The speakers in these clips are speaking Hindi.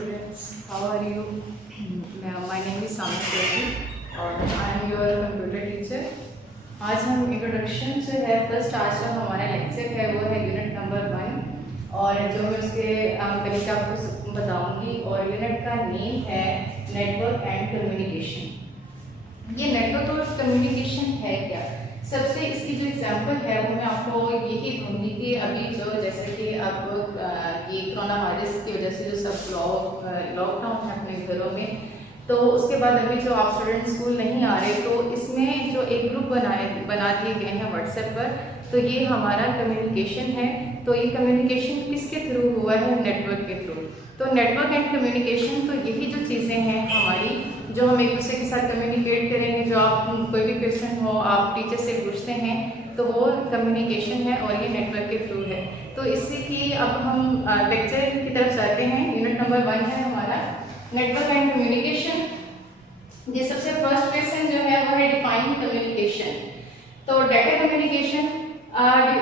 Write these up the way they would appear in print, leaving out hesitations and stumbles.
students, how are you? My name is Samit Reddy और I am your computer teacher. आज हम इंट्रोडक्शन जो है फर्स्ट आज का हमारा लेक्चर है वो है यूनिट नंबर 1 और जो मैं उसके तरीके आपको बताऊंगी और यूनिट का नेम है नेटवर्क एंड कम्युनिकेशन। ये नेटवर्क और कम्युनिकेशन है क्या? सबसे इसकी जो एग्जांपल है वो मैं आपको यही दूंगी कि अभी जो जैसे कि अब ये कोरोना वायरस की वजह से जो सब लॉकडाउन है अपने घरों में, तो उसके बाद अभी जो आप स्टूडेंट स्कूल नहीं आ रहे तो इसमें जो एक ग्रुप बना दिए गए हैं व्हाट्सएप पर, तो ये हमारा कम्युनिकेशन है। तो ये कम्युनिकेशन किसके थ्रू हुआ है? नेटवर्क के थ्रू। तो नेटवर्क एंड कम्युनिकेशन तो यही जो चीज़ें हैं हमारी, जो हम एक दूसरे के साथ कम्युनिकेट करेंगे, जो आप कोई भी क्वेश्चन हो आप टीचर से पूछते हैं तो वो कम्युनिकेशन है और ये नेटवर्क के थ्रू है। तो इससे कि अब हम लेक्चर की तरफ जाते हैं। यूनिट नंबर 1 है हमारा नेटवर्क एंड कम्युनिकेशन। ये सबसे फर्स्ट क्वेश्चन जो है वो है डिफाइन कम्युनिकेशन। तो डाटा कम्युनिकेशन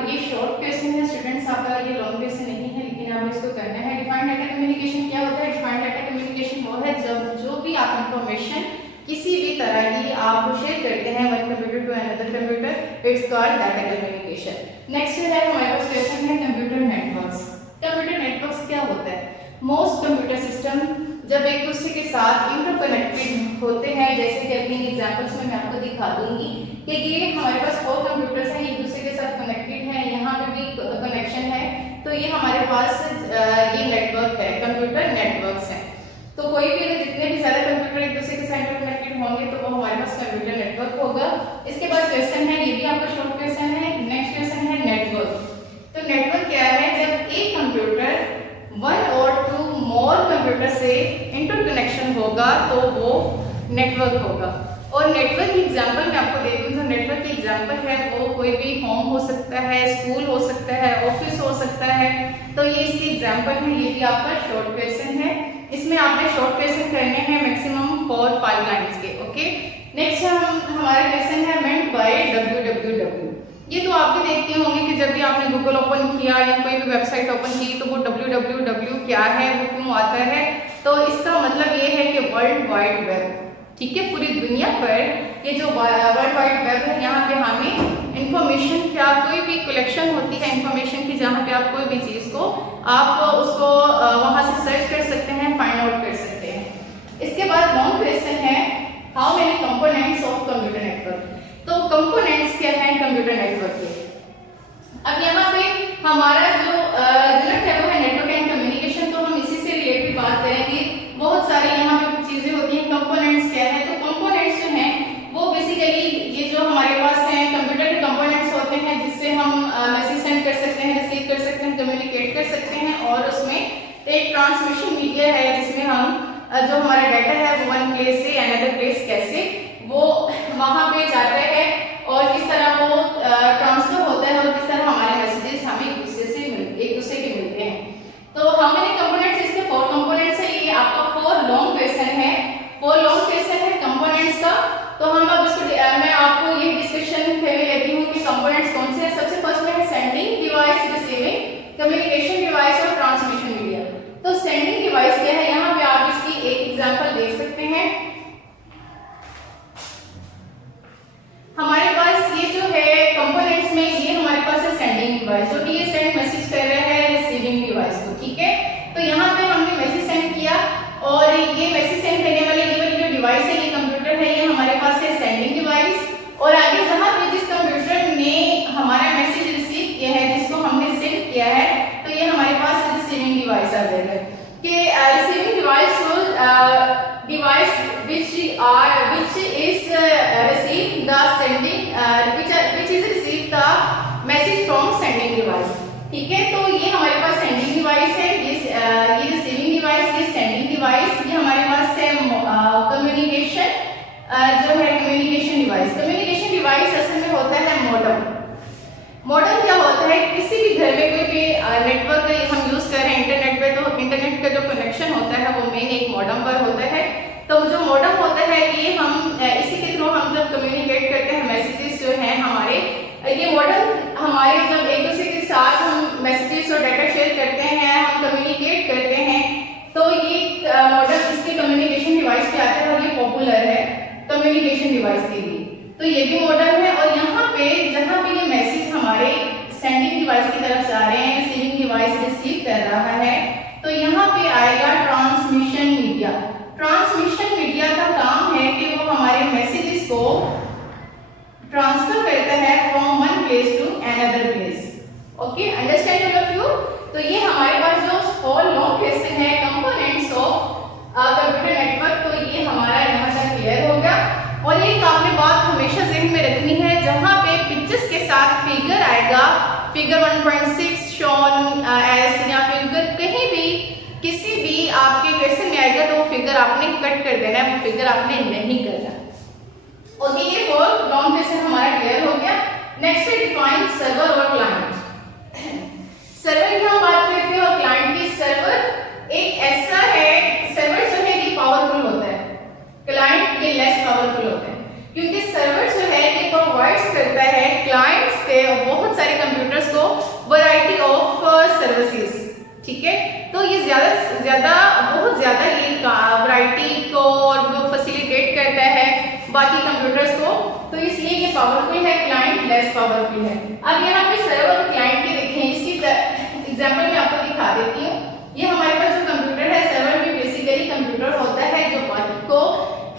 ये शॉर्ट क्वेश्चन है स्टूडेंट्स, आपका ये लॉन्ग क्वेश्चन नहीं है लेकिन आप इसको करना है। डिफाइन डाटा कम्युनिकेशन क्या होता है? डिफाइन डाटा कम्युनिकेशन वो है जब जो भी आप इंफॉर्मेशन किसी भी तरह की आप शेयर करते हैं one computer to another computer, it's called data communication. Next है हमारे पास क्वेश्चन है कंप्यूटर नेटवर्क्स। कंप्यूटर नेटवर्क्स क्या होता है? मोस्ट कंप्यूटर सिस्टम जब एक दूसरे के साथ इंटरकनेक्टेड होते हैं, जैसे कि अपनी एग्जांपल्स में मैं आपको दिखा दूंगी कि ये हमारे पास 4 कंप्यूटर्स हैं, एक दूसरे के साथ कनेक्टेड हैं, यहाँ पे भी कनेक्शन है, तो ये हमारे पास ये नेटवर्क है, कंप्यूटर नेटवर्क्स हैं। तो कोई भी जितने भी सारे कंप्यूटर एक दूसरे के साथ इंटरकनेक्टेड होंगे तो वो हमारे पास कंप्यूटर नेटवर्क होगा। इसके बाद क्वेश्चन है, ये भी आपका शॉर्ट क्वेश्चन है। नेक्स्ट क्वेश्चन है नेटवर्क। तो नेटवर्क क्या है? जब एक कंप्यूटर 1 और 2 मोर कंप्यूटर से इंटरकनेक्शन होगा तो वो नेटवर्क होगा। और नेटवर्क की एग्जांपल मैं आपको दे दूं, जो नेटवर्क की एग्जांपल है वो कोई भी होम हो सकता है, स्कूल हो सकता है, ऑफिस हो सकता है। तो ये इसकी एग्जांपल है। ये भी आपका शॉर्ट क्वेश्चन है। इसमें आपने शॉर्ट क्वेश्चन करने हैं मैक्सिमम 4-5 लाइंस के। ओके, नेक्स्ट हमारा क्वेश्चन है मेंट बाय www। ये तो आप भी देखते होंगे कि जब भी आपने गूगल ओपन किया या कोई भी वेबसाइट ओपन की तो वो www क्या है, वो क्यों आता है? तो इसका मतलब ये है कि वर्ल्ड वाइड वेब, ठीक है, पूरी दुनिया पर ये जो वर्ल्ड वाइड वेब है, यहाँ पे हमें इंफॉर्मेशन क्या कोई भी कलेक्शन होती है इंफॉर्मेशन की, जहाँ पे आप कोई भी चीज़ को आप उसको वहाँ से सर्च कर सकते हैं, फाइंड आउट कर सकते हैं। इसके बाद लॉन्ग क्वेश्चन है how many components of computer network. तो कंपोनेंट्स क्या है कंप्यूटर नेटवर्क के? अब यहाँ पे हमारा जो यूनिट है वो है नेटवर्क एंड कम्युनिकेशन, तो हम इसी से रिलेटेड बात करेंगे। बहुत सारी यहाँ पे चीजें होती हैं। कंपोनेंट्स क्या है? तो कंपोनेंट्स जो हैं वो बेसिकली ये जो हमारे पास हैं कंप्यूटर के कंपोनेंट्स होते हैं जिससे हम मैसेज सेंड कर सकते हैं, रिसीव कर सकते हैं, कम्युनिकेट कर सकते हैं। और उसमें एक ट्रांसमिशन मीडिया है जिसमें हम जो हमारा डाटा है वो वन प्लेस से अनदर प्लेस कैसे वो वहां पे जाता है और किस तरह वो ट्रांसफर होता है और किस तरह हमारे मैसेजेस हमें एक दूसरे के मिलते हैं। तो हाउ मेनी कंपोनेंट्स? इसके 4 कंपोनेंट्स है। ये आपका 4 लॉन्ग क्वेश्चन है, 4 लॉन्ग क्वेश्चन है कंपोनेंट्स का। तो हम अब इसको मैं आपको ये डिस्कशन पहले लेती हूँ कि कंपोनेंट्स कौन से हैं। सबसे फर्स्ट में है sending device, receiving, communication device और ट्रांसमिशन मीडिया। तो सेंडिंग डिवाइस क्या है? यहाँ पे आप इसकी एक एग्जांपल देख सकते हैं। हमारे पास ये जो है कंपोनेंट्स में ये हमारे पास है सेंडिंग डिवाइस, जो कि ये सेंड मैसेज कर रहा है रिसीविंग डिवाइस को, ठीक है। तो यहाँ पे हमने मैसेज सेंड किया और ये मैसेज सेंड करने वाली ये वाली जो डिवाइस है, ये कंप्यूटर है, ये हमारे पास है सेंडिंग डिवाइस। और आगे जहाँ पे जिस कंप्यूटर ने हमारा मैसेज रिसीव किया है, जिसको हमने सेंड किया है, तो ये हमारे पास रिसीविंग डिवाइस आ जाएगा कि receiving device device which is receive the sending which is receive the message from sending device, ठीक है। तो ये हमारे पास सेंडिंग डिवाइस है, ये रिसीविंग डिवाइस, ये सेंडिंग डिवाइस, ये हमारे पास है कम्युनिकेशन जो है कम्युनिकेशन डिवाइस। कम्युनिकेशन डिवाइस असल में होता है मॉडम। मॉडम क्या होता है? किसी भी घर में कोई भी नेटवर्क हम यूज कर रहे हैं इंटरनेट पे, तो इंटरनेट का जो कनेक्शन होता है वो मेन एक मॉडम पर होता है। तो जो मॉडम होता है ये हम इसी के थ्रू हम जब कम्युनिकेट करते हैं मैसेजेस जो हैं हमारे, ये मॉडम हमारे जब एक दूसरे के साथ हम मैसेजेस और डाटा शेयर करते हैं, हम कम्युनिकेट करते हैं, तो ये कम्युनिकेशन डिवाइस के लिए, तो ये भी मॉडम है। और यहाँ पे जहाँ पे ये मैसेज हमारे सेंडिंग डिवाइस की तरफ जा रहे हैं, रिसीविंग डिवाइस रिसीव कर रहा है, तो यहाँ पे आएगा ट्रांसमिशन मीडिया। ट्रांसमिशन मीडिया का काम है कि वो हमारे मैसेजेस को ट्रांसफर करता है from one place to another place. Okay, understand all of you. तो ये हमारे पास जो 4 लॉन्ग क्वेश्चन है कंपोनेंट्स ऑफ कंप्यूटर नेटवर्क, तो ये हमारा यहाँ तक क्लियर होगा। और एक आपने बात हमेशा ज़हन में रखनी है, जहाँ पे पिक्चर्स के साथ फिगर आएगा, फिगर 1.6 शोन एज या फिगर कहीं भी किसी भी आपके क्वेश्चन में आएगा, तो वो फिगर आपने कट कर देना है, वो फिगर आपने नहीं करना। ओके, ये 4 लॉन्ग क्वेश्चन हमारा क्लियर हो गया। नेक्स्ट है डिफाइन सर्वर और क्लाइंट। सर्वर की हम बात करते हैं और क्लाइंट की। सर्वर एक ऐसा है, सर्वर जो है ये पावरफुल होता है, क्लाइंट ये लेस पावरफुल होता है, क्योंकि सर्वर जो है ये प्रोवाइड्स करता है क्लाइंट्स के बहुत सारे कंप्यूटर्स को वैरायटी ऑफ सर्विसेज। ठीक है, तो ये बहुत ज्यादा ये वैरायटी को और वो फैसिलिटेट करता है बाकी कंप्यूटर्स को, तो इसलिए ये पावरफुल है, क्लाइंट लेस पावरफुल है। अब यहाँ पे सर्वर और क्लाइंट के देखें, इसकी एग्जांपल मैं आपको दिखा देती हूँ। ये हमारे पास जो कंप्यूटर है, सर्वर में बेसिकली कंप्यूटर होता है जो बाकी को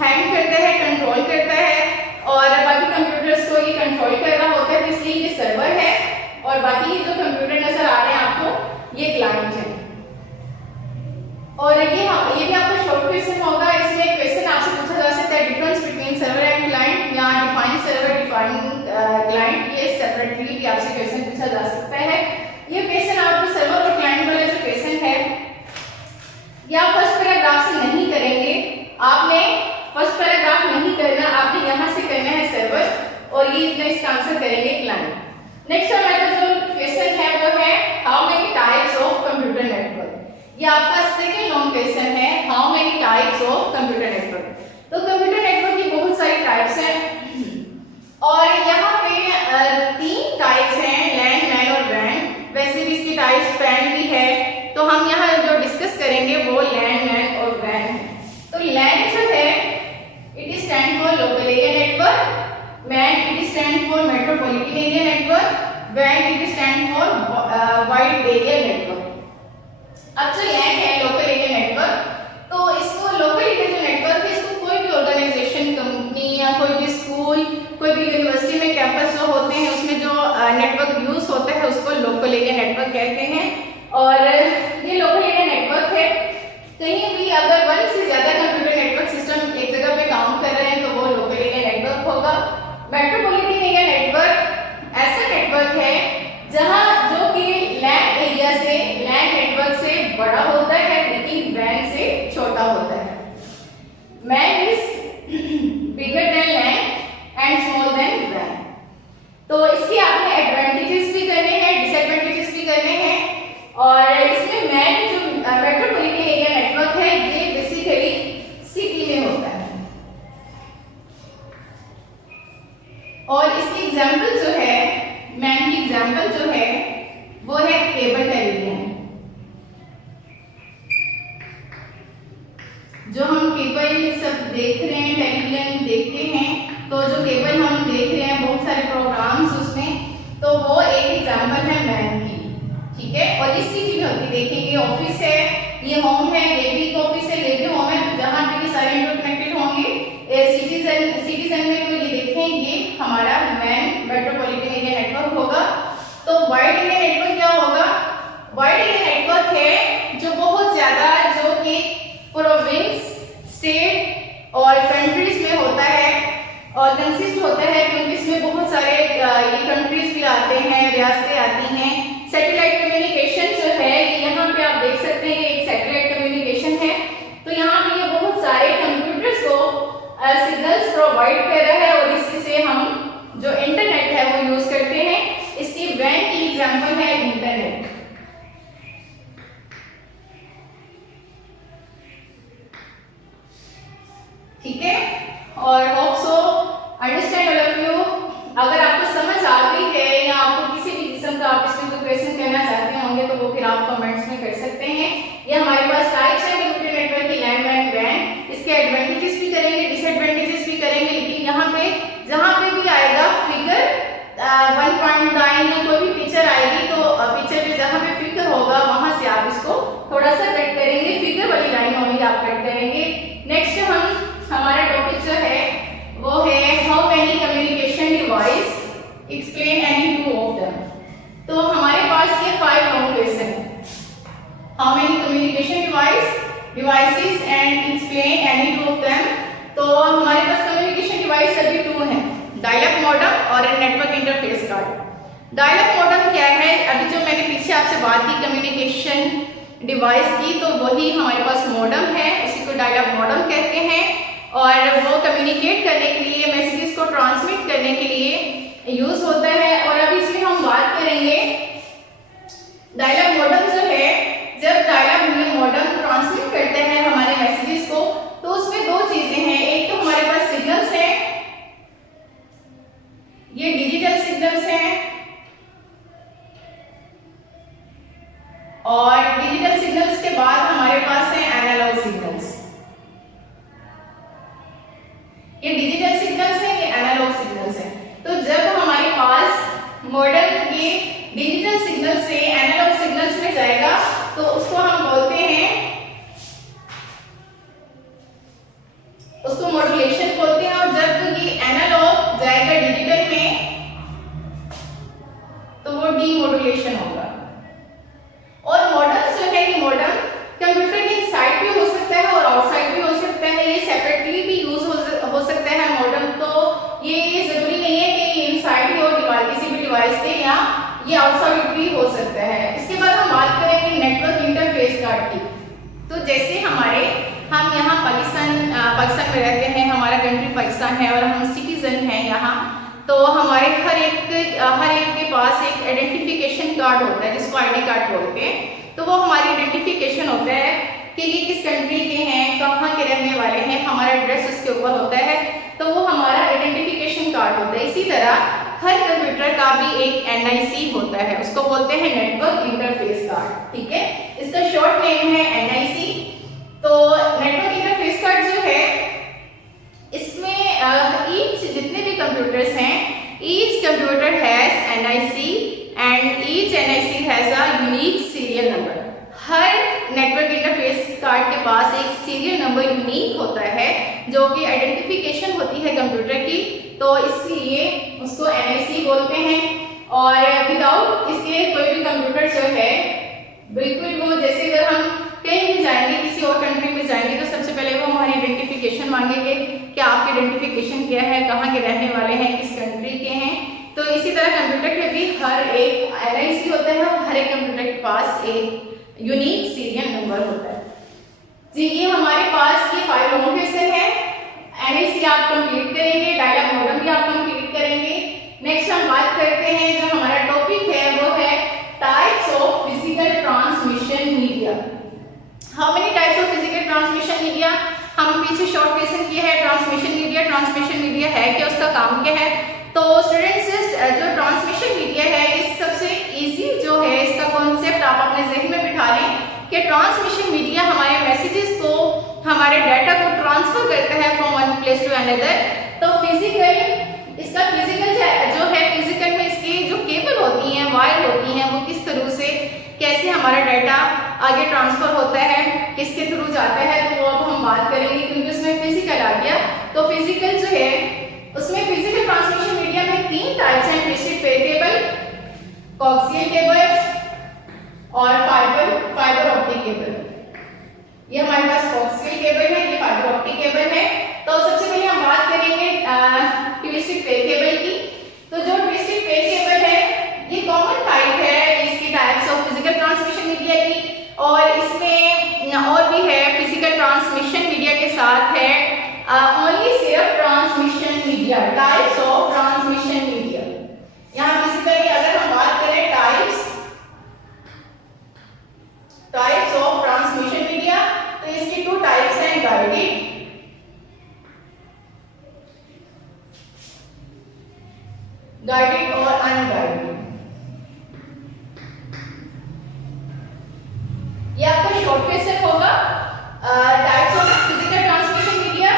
हैंड करता है, कंट्रोल करता है, और बाकी कंप्यूटर्स को ये कंट्रोल कर रहा होता है, तो इसलिए ये सर्वर है। और बाकी जो कंप्यूटर नजर आ रहे हैं आपको, ये क्लाइंट है। और ये भी आपका शॉर्ट क्वेश्चन होगा, इसमें क्वेश्चन आपसे पूछा जा सकता है difference between server and client, या डिफाइन सर्वर, डिफाइन क्लाइंट, ये सेपरेटली भी आपसे क्वेश्चन पूछा जा सकता है। ये क्वेश्चन आपको सर्वर और क्लाइंट वाला जो क्वेश्चन है, या फर्स्ट पैराग्राफ से नहीं करेंगे, आपने फर्स्ट पैराग्राफ नहीं करना, आपने यहाँ से करना है सर्वर, और ये इतना इसका आंसर करेंगे क्लाइंट। नेक्स्ट हमारा जो क्वेश्चन है वो है how many types of computer network. ये आपका सेकंड लॉन्ग क्वेश्चन है, how many types of computer network. तो कंप्यूटर नेटवर्क की बहुत सारी टाइप्स हैं, और यहाँ पे 3 टाइप्स हैं, लैन, मैन और वैन। वैसे भी इसकी टाइप्स पैन भी है, तो हम यहाँ जो डिस्कस करेंगे वो लैन, मैन और वैन है। तो लैन जो है it is stand for local area network, man it is stand for metropolitan area network, when it is stand for wide area network. अब जो लैन है लोकल एरिया नेटवर्क, तो इसको लोकल एरिया जो नेटवर्क है, इसको कोई भी ऑर्गेनाइजेशन, कंपनी या कोई भी स्कूल, कोई भी यूनिवर्सिटी में कैंपस जो होते हैं उसमें जो नेटवर्क यूज होता है उसको लोकल एरिया नेटवर्क कहते हैं। और ये लोकल एरिया नेटवर्क है, कहीं भी अगर 1 से ज्यादा कंप्यूटर नेटवर्क सिस्टम एक जगह पे काम कर रहे हैं तो वो लोकल एरिया नेटवर्क होगा। मेट्रोपॉलिटन एरिया नेटवर्क ऐसा नेटवर्क है जहां जो कि लैन एरिया से, लैन नेटवर्क से बड़ा होता है लेकिन वैन से छोटा होता है। MAN is bigger than LAN and small than वैन। तो इसके आपने एडवांटेजेस भी करने हैं, डिसएडवांटेजेस भी करने हैं। और इसमें मैन जो मेट्रोपॉलिटन एरिया नेटवर्क है ये बेसिकली सिटी में होता है, और इसकी एग्जांपल जो है, मैन की एग्जांपल जो है वो है केबल टेलीविजन। जो हम केबल सब देख रहे हैं, टेलीविजन देखते हैं, तो जो केबल हम देख रहे हैं बहुत सारे प्रोग्राम्स उसमें, तो वो एक एग्जांपल है मैन की। ठीक है, और इस सिटी में होती देखेंगे, ऑफिस है, ये होम है, ये भी ऑफिस है, ये भी होम है, तो जहां पे ये सारे इंटरकनेक्टेड होंगे सिटीजन में, तो ये देखें ये हमारा मैन मेट्रोपॉलिटन एरिया नेटवर्क होगा। तो वाइड एरिया नेटवर्क क्या होगा? वाइड एरिया नेटवर्क है जो बहुत ज्यादा, जो कि प्रोविंस, स्टेट और कंट्रीज में होता है और कंसिस्ट होता है, क्योंकि इसमें बहुत सारे ये कंट्रीज भी आते हैं, रियासतें आती हैं। सैटेलाइट कम्युनिकेशन जो है यहाँ पे आप देख सकते हैं, एक सैटेलाइट कम्युनिकेशन है, तो यहाँ पे ये बहुत सारे कंप्यूटर्स को सिग्नल्स प्रोवाइड कर रहा है, और इसी से हम जो इंटरनेट है वो यूज करते हैं। इसकी वैन की एग्जांपल है इंटरनेट। ठीक है, और hope so understand all of you. अगर आपको समझ आ गई है या आपको किसी भी किस्म का आप इसमें कोई क्वेश्चन कहना चाहते होंगे तो वो फिर आप कमेंट्स में कर सकते हैं। ये हमारे पास टाइप्स है कंप्यूटर नेटवर्क की, लैन, मैन, वैन। इसके एडवांटेजेस भी करेंगे, डिसएडवांटेजेस भी करेंगे, लेकिन devices and explain any two of them. तो हमारे पास कम्युनिकेशन डिवाइस अभी 2 हैं, डायल-अप मॉडेम और network interface card. Dial-up modem क्या है? अभी जो मैंने पीछे आपसे बात की कम्युनिकेशन डिवाइस की, तो वही हमारे पास मॉडेम है, उसी को डायल-अप मॉडेम कहते हैं और वो कम्युनिकेट करने के लिए, मैसेजेस को ट्रांसमिट करने के लिए यूज होता है। और अब इसमें हम बात करेंगे डायल-अप मॉडेम जो है, जब डायल-अप मॉडेम ट्रांसमिट करते हैं हमारे मैसेजेस को, तो उसमें 2 चीजें हैं। एक तो हमारे पास सिग्नल्स हैं, ये डिजिटल सिग्नल्स हैं, और डिजिटल सिग्नल्स के बाद हमारे पास है एनालॉग सिग्नल्स। ये डिजिटल सिग्नल्स हैं, ये एनालॉग सिग्नल्स हैं। तो जब हमारे पास मॉडेम ये डिजिटल सिग्नल से एनालॉग सिग्नल्स में जाएगा, तो उसको हम बोलते हैं, उसको मॉड्यूलेशन बोलते हैं। और जब ये एनालॉग जाएगा डिजिटल में, तो वो डीमॉड्यूलेशन होगा। और मॉडेम जो है, ये मॉडेम कंप्यूटर के इनसाइड भी हो सकता है और आउटसाइड भी हो सकता है, ये सेपरेटली भी यूज हो सकता है मॉडेम। तो ये जरूरी नहीं है कि ये इनसाइड ही हो डिवाइस, किसी भी डिवाइस के, या ये आउटसाइड भी हो सकता है। इसके बाद हम बात करेंगे नेटवर्क इंटरफेस कार्ड की। तो जैसे हम यहाँ पाकिस्तान में रहते हैं, हमारा कंट्री पाकिस्तान है और हम सिटीजन हैं यहाँ, तो हमारे हर एक के पास एक आइडेंटिफिकेशन कार्ड होता है, जिसको आईडी कार्ड बोलते हैं। तो वो हमारी आइडेंटिफिकेशन होता है कि ये किस कंट्री के हैं, कहाँ के रहने वाले हैं, हमारा एड्रेस उसके ऊपर होता है, तो वो हमारा आइडेंटिफिकेशन कार्ड होता है। इसी तरह हर कंप्यूटर का भी एक NIC होता है, उसको बोलते हैं नेटवर्क इंटरफेस कार्ड। ठीक है, इसका शॉर्ट नेम है NIC। तो नेटवर्क इंटरफेस कार्ड जो है, इसमें ईच जितने भी कंप्यूटर्स हैं, each computer has NIC and each NIC has a unique serial number. Her network interface card के पास एक सीरियल नंबर यूनिक होता है, जो कि आइडेंटिफिकेशन होती है कंप्यूटर की, तो इसलिए उसको NIC बोलते हैं। और विदाउट इसके कोई भी कंप्यूटर जो है, बिल्कुल वो, जैसे अगर हम कहीं भी जाएंगे, किसी और कंट्री में जाएंगे, तो सबसे पहले वो हमारी आइडेंटिफिकेशन मांगेंगे कि आपकी आइडेंटिफिकेशन क्या है, कहाँ के रहने वाले हैं, किस कंट्री के हैं। तो इसी तरह कंप्यूटर के भी हर एक NIC होता है, हर एक कंप्यूटर के पास एक यूनिक सीरियल नंबर होता है। जी, ये हमारे पास ये 5 लॉन्ग क्वेश्चन है। NIC आप कंप्लीट करेंगे, डायल-अप मॉडेम भी आप कंप्लीट करेंगे। नेक्स्ट हम बात करते हैं, जो हमारा टॉपिक है वो है types of physical transmission media. How many types of physical transmission media? हम पीछे शॉर्ट क्वेश्चन किया है ट्रांसमिशन मीडिया। ट्रांसमिशन मीडिया है क्या, उसका काम क्या है? तो स्टूडेंट्स, जो ट्रांसमिशन मीडिया है, इस सबसे इजी जो है, इसका कॉन्सेप्ट आप अपने ज़हन में बिठा लें कि ट्रांसमिशन मीडिया हमारे मैसेजेस को, हमारे डाटा को ट्रांसफर करता है from one place to another. तो इसका फिजिकल जो है, फिजिकल में इसकी जो केबल होती हैं, वायर होती हैं, वो किस तरह से, कैसे हमारा डाटा आगे ट्रांसफर होता है, किसके थ्रू जाता है, तो वो अब हम बात करेंगे, क्योंकि उसमें फिजिकल आ गया। तो फिजिकल जो है, उसमें फिजिकल ट्रांसमिशन मीडिया में 3 टाइप्स हैं, twisted pair cable, coaxial cable और फाइबर ऑप्टिक केबल। ये हमारे पास कोएक्सियल केबल है, ये फाइबर ऑप्टिक केबल है। तो सबसे पहले हम बात करेंगे ट्विस्टेड पेयर केबल की। तो जो ट्विस्टेड पेयर केबल है, ये कॉमन टाइप है इसकी types of physical transmission media की, और इसमें और भी है फिजिकल ट्रांसमिशन मीडिया के साथ है ओनली सिर्फ transmission media, types of transmission media. यहाँ फिजिकली अगर हम बात करें टाइप्स ऑफ ट्रांसमिशन मीडिया, तो इसकी 2 टाइप्स हैं, गाइडेड और अनगाइडेड। ये आपका शॉर्ट क्वेश्चन होगा, types of physical transmission media.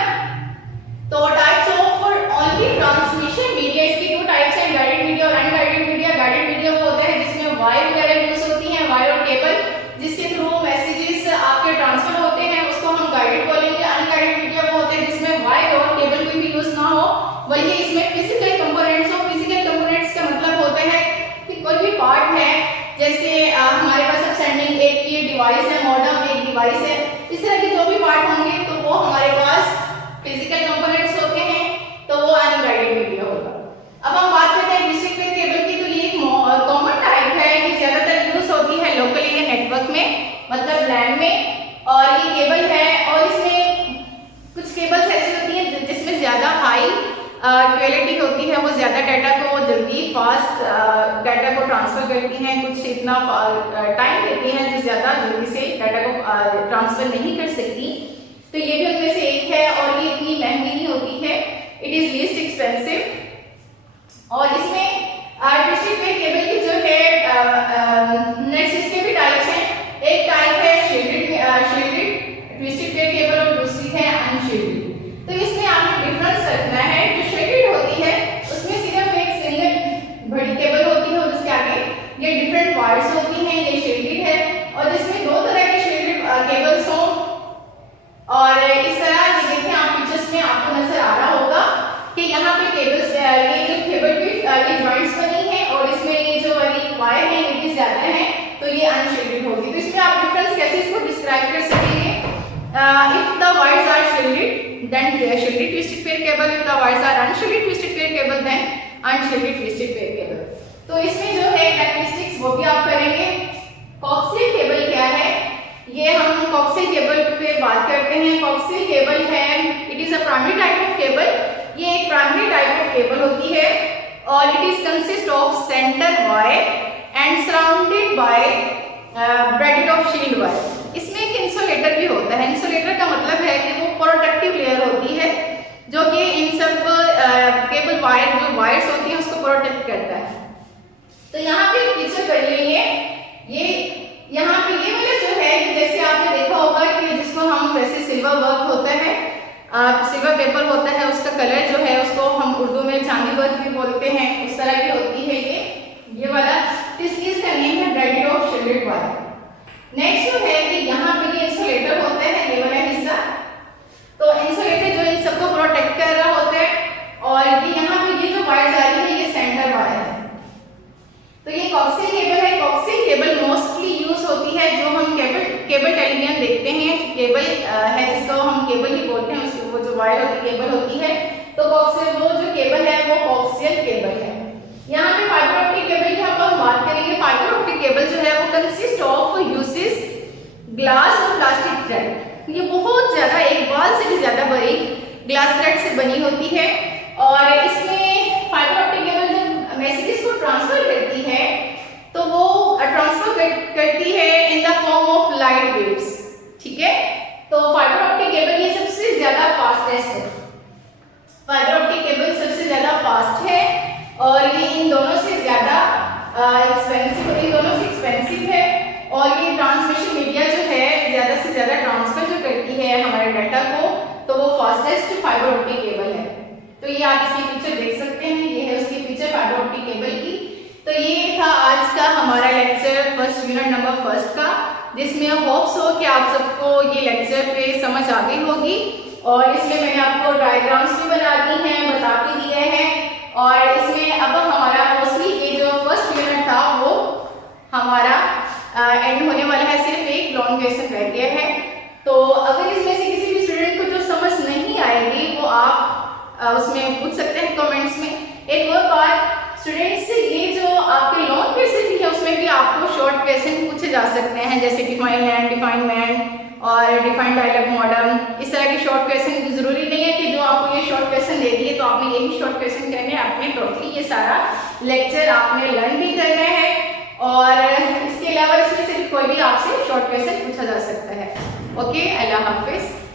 तो types of only transmission media, इसकी 2 टाइप्स हैं, गाइडेड मीडिया और अनगाइडेड मीडिया। गाइडेड मीडिया वो होता है जिसमें वायर वगैरह यूज होती हैं, वायर और केबल, जिसके थ्रू मैसेजेस आपके ट्रांसफर होते हैं, उसको हम गाइडेड बोलेंगे। अनगाइडेड मीडिया वो होता है जिसमें वायर और केबल कोई भी यूज ना हो, वही इसमें फिजिकल कंपोनेंट्स हो। फिजिकल कंपोनेंट्स का मतलब होता है कि कोई भी पार्ट है, जैसे हमारे पास अब सेंडिंग एक ये डिवाइस है, मॉडेम एक डिवाइस है, इस तरह के जो भी पार्ट होंगे तो वो हमारे पास फिजिकल कंपोनेंट्स होते हैं, तो वो अनगाइडेड मीडिया होगा। अब हम बात करते हैं डिस्ट्रिक्ट वेव केबल की। तो ये कॉमन टाइप है, ये ज्यादातर यूज होती है लोकल एरिया नेटवर्क में, मतलब लैन में। और ये केबल है, और इसमें कुछ केबल्स ऐसी होती हैं जिसमें ज्यादा हाई क्वालिटी होती है, वो ज्यादा डाटा को जल्दी फास्ट डाटा को ट्रांसफर करती हैं, कुछ इतना टाइम लेती हैं जो ज्यादा जल्दी से डाटा को ट्रांसफर नहीं कर सकती। तो ये भी उनमें से एक है, और ये इतनी महंगी नहीं होती है, इट इज लीस्ट एक्सपेंसिव। और इसमें डिस्ट्रिक्ट वेव केबल की जो है नेक्स्ट इसके भी टाइप्स हैं। एक टाइप है शील्डेड डिस्ट्रिक्ट वेव केबल, और दूसरी है अनशील्डेड। तो इसमें आपको डिफरेंस रखना है। जो शील्डेड होती है उसमें सिर्फ एक सिंगल बड़ी केबल होती है, और उसके आगे ये डिफरेंट वायर्स होती हैं, ये शील्डेड है। और जिसमें दो तरह के शील्डेड केबल्स हों, और इस तरह ये देखिए आप पिक्चर्स में आपको नजर आ रहा होगा कि यहाँ पे केबल्स, ये जो केबल की ये जॉइंट्स बनी है, और इसमें ये जो वाली वायर है ये भी ज्यादा है, तो ये अनशील्डेड होगी। तो इसमें आप डिफरेंस कैसे इसको डिस्क्राइब कर सकेंगे? If the wires are shielded, then they are shielded twisted pair cable. If the wires are unshielded twisted pair cable, then unshielded twisted pair cable. तो इसमें जो है कैरेक्टरिस्टिक्स वो भी आप करेंगे। कॉक्सियल केबल क्या है? ये हम कॉक्सियल केबल पे बात करते हैं। कॉक्सियल केबल है, it is a primary type of cable. ये एक प्राइमरी टाइप ऑफ केबल होती है, और it is consist of centre wire and surrounded by bracket of shield wire. इसमें एक इंसुलेटर भी होता है। इंसुलेटर का मतलब है कि वो प्रोटेक्टिव लेयर होती है, जो कि इन सब केबल वायर जो वायर्स होती हैं उसको प्रोटेक्ट करता है। तो यहाँ पे पिक्चर कर लेंगे, ये यहाँ पे ये वाला जो है, जैसे आपने देखा होगा कि जिसको हम वैसे सिल्वर वर्क होता है, सिल्वर पेपर होता है, उसका कलर जो है उसको हम उर्दू में चांदी वर्क भी बोलते हैं, उस तरह की होती है ये वाला। इसका नेम है bracket of shielded wire. Next जो है कि यहाँ पे ये इंसुलेटर होता है, ये वाला हिस्सा। तो इंसुलेटर जो इन सबको प्रोटेक्ट कर रहा होता है, और ये यहाँ पे ये जो वायर जा रही है ये सेंटर वायर है। तो ये कॉक्सियल केबल है। कॉक्सियल केबल मोस्टली यूज होती है जो हम केबल टेलीविजन देखते हैं, केबल है जिसको हम केबल ही बोलते हैं, उसकी वो जो वायर होती केबल होती है, तो कॉक्सियल वो जो केबल है वो कॉक्सियल केबल है। यहाँ पे फाइबर ऑप्टिक केबल की हम बात करेंगे। फाइबर ऑप्टिक केबल जो है वो कंसिस्ट ऑफ यूसेस ग्लास और प्लास्टिक थ्रेड। ये बहुत ज्यादा, एक बाल से भी ज्यादा बड़ी ग्लास थ्रेड से बनी होती है, और इसमें फाइबर ऑप्टिक केबल जब मैसेजेस को ट्रांसफर करती है तो वो ट्रांसफर करती है in the form of light waves. ठीक है, तो फाइबर ऑप्टिक केबल ये सबसे ज्यादा फास्टेस्ट है। फाइबर ऑप्टिक केबल सबसे ज्यादा फास्ट है, और ये इन दोनों से ज्यादा एक्सपेंसिव है, और ये ट्रांसमिशन मीडिया जो है ज्यादा से ज्यादा ट्रांसफर जो करती है हमारे डाटा को, तो वो फास्टेस्ट फाइबर ऑप्टिक केबल है। तो ये आप इसकी पिक्चर देख सकते हैं, ये है उसकी पिक्चर फाइबर ऑप्टिक केबल की। तो ये था आज का हमारा lecture first unit number first का, जिसमें होप्स हो कि आप सबको ये लेक्चर पे समझ आ गई होगी, और इसमें मैंने आपको डायग्राम्स भी बना दी हैं, बता भी दिए हैं, और इसमें अब हमारा मोस्टली ये जो फर्स्ट यूनिट था वो हमारा एंड होने वाला है, सिर्फ एक लॉन्ग क्वेश्चन रह गया है। तो अगर इसमें से किसी भी स्टूडेंट को जो समझ नहीं आएगी वो आप उसमें पूछ सकते हैं कमेंट्स में। एक और बात, स्टूडेंट्स से ये जो आपके लॉन्ग क्वेश्चन भी है उसमें भी आपको शॉर्ट क्वेश्चन पूछे जा सकते हैं, जैसे डिफाइन लैंड, डिफाइन मैन और डिफाइन डायलॉग मॉडल। इस तरह के शॉर्ट क्वेश्चन की जरूरी नहीं है कि जो आपको ये शॉर्ट क्वेश्चन दे दिए तो आपने यही शॉर्ट क्वेश्चन करने हैं। आपने टोटली ये सारा लेक्चर आपने लर्न भी करना है, और इसके अलावा इसमें सिर्फ कोई भी आपसे शॉर्ट क्वेश्चन पूछा जा सकता है। ओके, अल्लाह हाफिज।